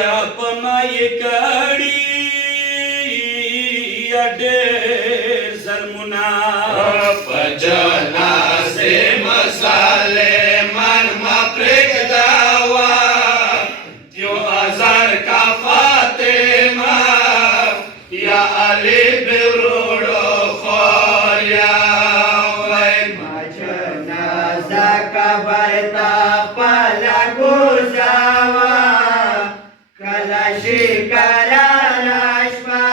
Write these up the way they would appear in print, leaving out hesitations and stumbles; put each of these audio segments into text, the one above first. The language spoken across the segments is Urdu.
یا پمای کړي یا ډېر ظلمونه په جنازې مسلمان مه پرېږدوه یو هزار کا فاطمه یا علی بروړو خوریا قبر تا پلا گوزاوا کلاشی کراناشما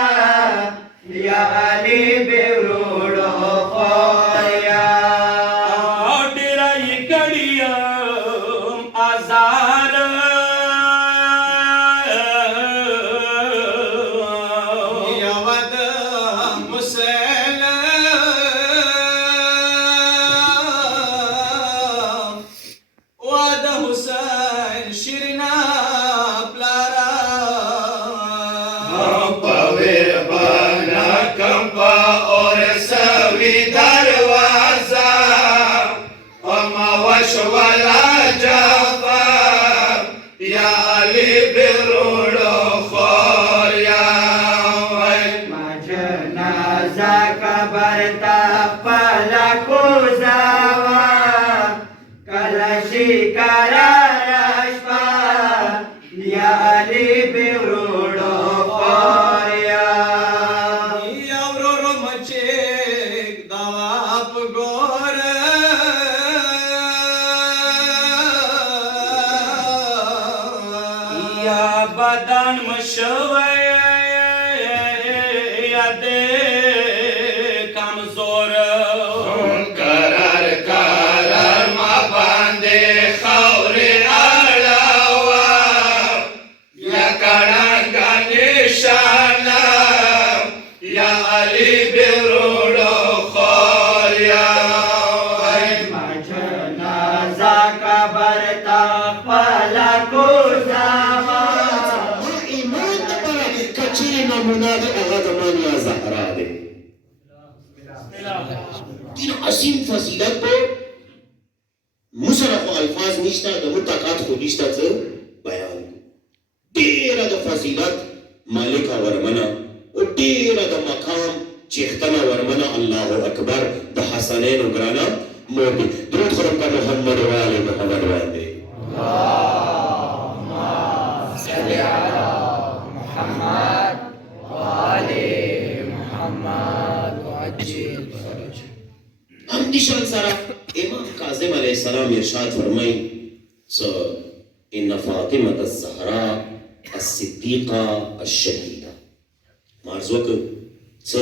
یا علی بیروڑو خویا ډیرای کړیم آزار یود حسین حسین شیرنا پلارا پویر بنا کمپا اور سوی دروازہ اما وش والا جافا یا علی بروڑو خوریا ما جنازہ قبر تا پلا گوزاوا کلاشی کراناشما یا علی بیروڑو خویا یا ورورو مچیک دواب گور یا بدن مشوي یا دې کمزور قرار قرار ما باندې خاورې اړاوه یا کړنګا نشانه یا علی بروړو خوریا ما جنازہ قبر تا پلا گوزاوا ایمان دپاره کچېرې نمونه د هغه زمان یا زهرا دی دین عظیم فضیلت په موږ سره خو الفاظ نشته د موږ طاقت خو نشته څه بیان ډېره د فضیلت مالکه ورمنه او ډېره د مقام چیښتنه ورمنه الله اکبر د حسنینو ګرانه مور دی درود خورم که محمد و آل محمد باندې همدیشان سره امام کاظم علیه السلام ارشاد فرمای ان فاطمه الزهراء الصدیقه الشهیده مارزو که څه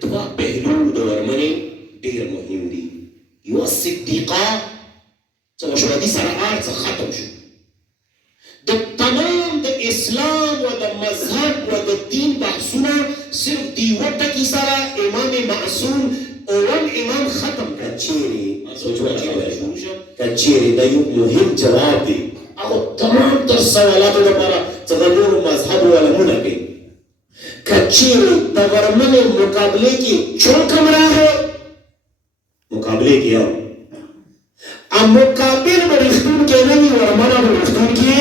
دوا پهلو د ورمنې ډېر مهم دي یوه صدیقه څه وشوه دې سره هر څه ختم شو د تمام د اسلام و د مذهب و د دین بحثونه صرف د یوه ټکي سره امام معصوم اول امام ختم کړه چیرې کچېرې دا یو مهم جواب دی هغه تمام تر سوالاتو لپاره څه د نورو مذهبو علمونه کوي کچېرې د ورمنې مقابلې کې چوک هم راغی مقابلې کې هم مقابل به رښتونکی نه وي ورمنه به رښتونکې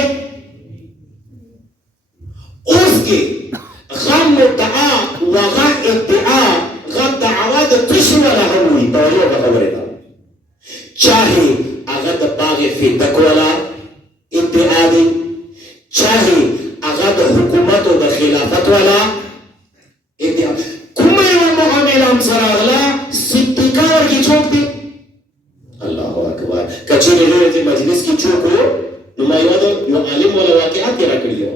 اوس کې غم مدعا و غ ادعا غم دعوا د تشو والا هم وي دا یو خبرې ده چاہے هغه د باغ فیدک والا ادعا دی چاہے هغه د حکومت او د خلافت والا ادعا کومه یو معامله هم سره راغله صدیقه ورکې څوک دی الله اکبر کچېرې لوی مجلس کې څوک و نو ما یو عالم والا واقعات یې راکړي وو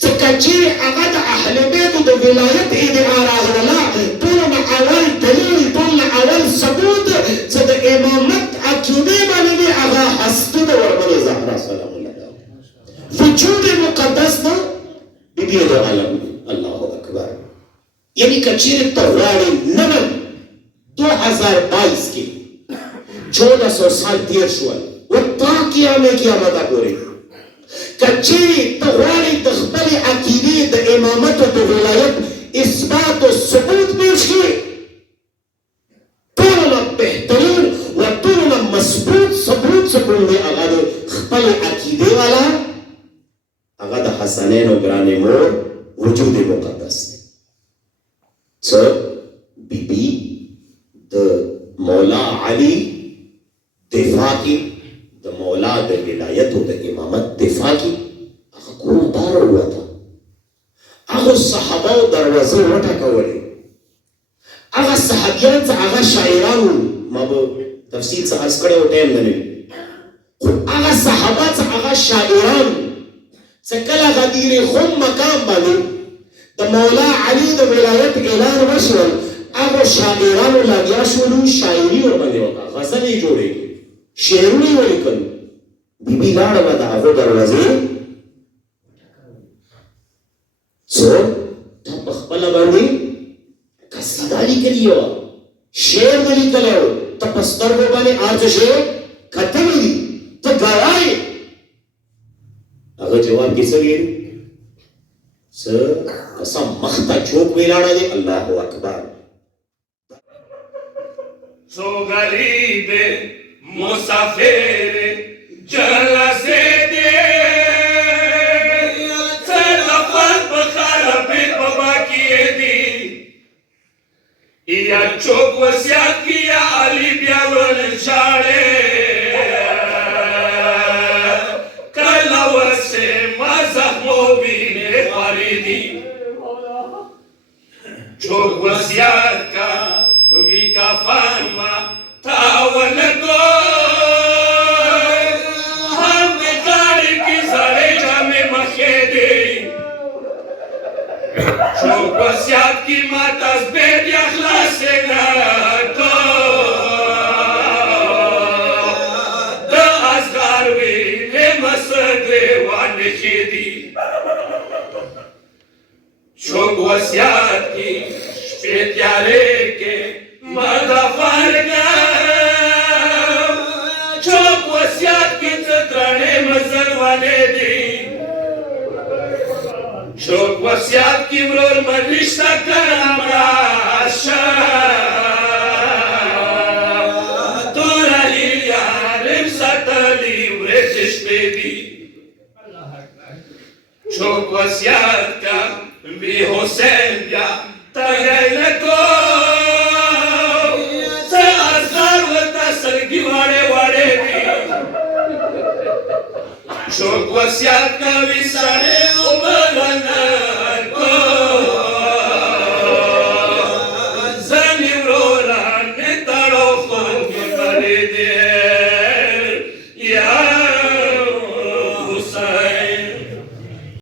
چې کچېرې هغه د اهل بیتو د ولایت ادعا راغله ټول نه اول دلیل ټول نه اول ثبوت چې د امامت عقیدې باندې هغه هسته د ورمنې زهرا سلام الله وجود مقدس نه بیبي د عالم الله اکبر یعنی کچېرې ته غواړې نن 2022 کې 1400 سال تیر شول و تا قیامت پورې کچېرې ته غواړې د خپلې عقیدې د امامت او د ولایت اثبات او ثبوت پیش کړې ټولونه بهترین و ټولونه مضبوط ثبوت څه کوم دی هغه د خپلې عقیدې والا هغه د حسنین و گران مور وجود مقدس دی څه بیبي د مولا علی دفاع کی د مولا د ولایت او د امامت دفاع کی هغه کومه دار وروته هغه صحابه او دروازه وټکولې هغه صحابیان څه هغه شاعران ما به تفصیل څه عرض کړی و ټایم نه وي خو هغه صحابه څه هغه شاعران څه کله غدیر خم مقام باندې د مولا علی د ولایت اعلان وشول هغه شاعرانو لګیا شولو شاعري ورباندې وکړه غزل یې جوړې شعرونه یې ولیکل بیبي لاړه به د هغو دروازې څو تا په خپله باندې قصیده لیکلې وه شعر دې لیکلی و ته په سترګو باندې هر څه شی کتلی دي ته ګواه یې هغه جواب کې څه ویل څه قسم مخ ته چوک ولاړه دی الله اکبر سو غریب مسافر جلسه دے سلفت بخرابی بابا کیے دی یا چوک وسیعت کیا علی بیاول جاڑے کلا وسے مزخمو بینے فریدی چوک وسیعت کا وی کا فرما تاون کو ہم بیکاری کی سارے جامع مخیدی چوک وسیعت کی ماتس بید اخلاص نکو دا ازگار وی مسد وان خیدی چوک وسیعت کی شپیتیارے کے مدفر چوک وسیعت کی سترانے مزل والے دی چوک وسیعت کی مرور مرشتہ کرم راشا تورا لیارم ستلی ورچش پہ دی چوک وسیعت کا بھی حسین بیا تغیر کو چوک وسیعت کا وساڑے عمرنا کو زنی وروران تڑو خون کی بڑی دے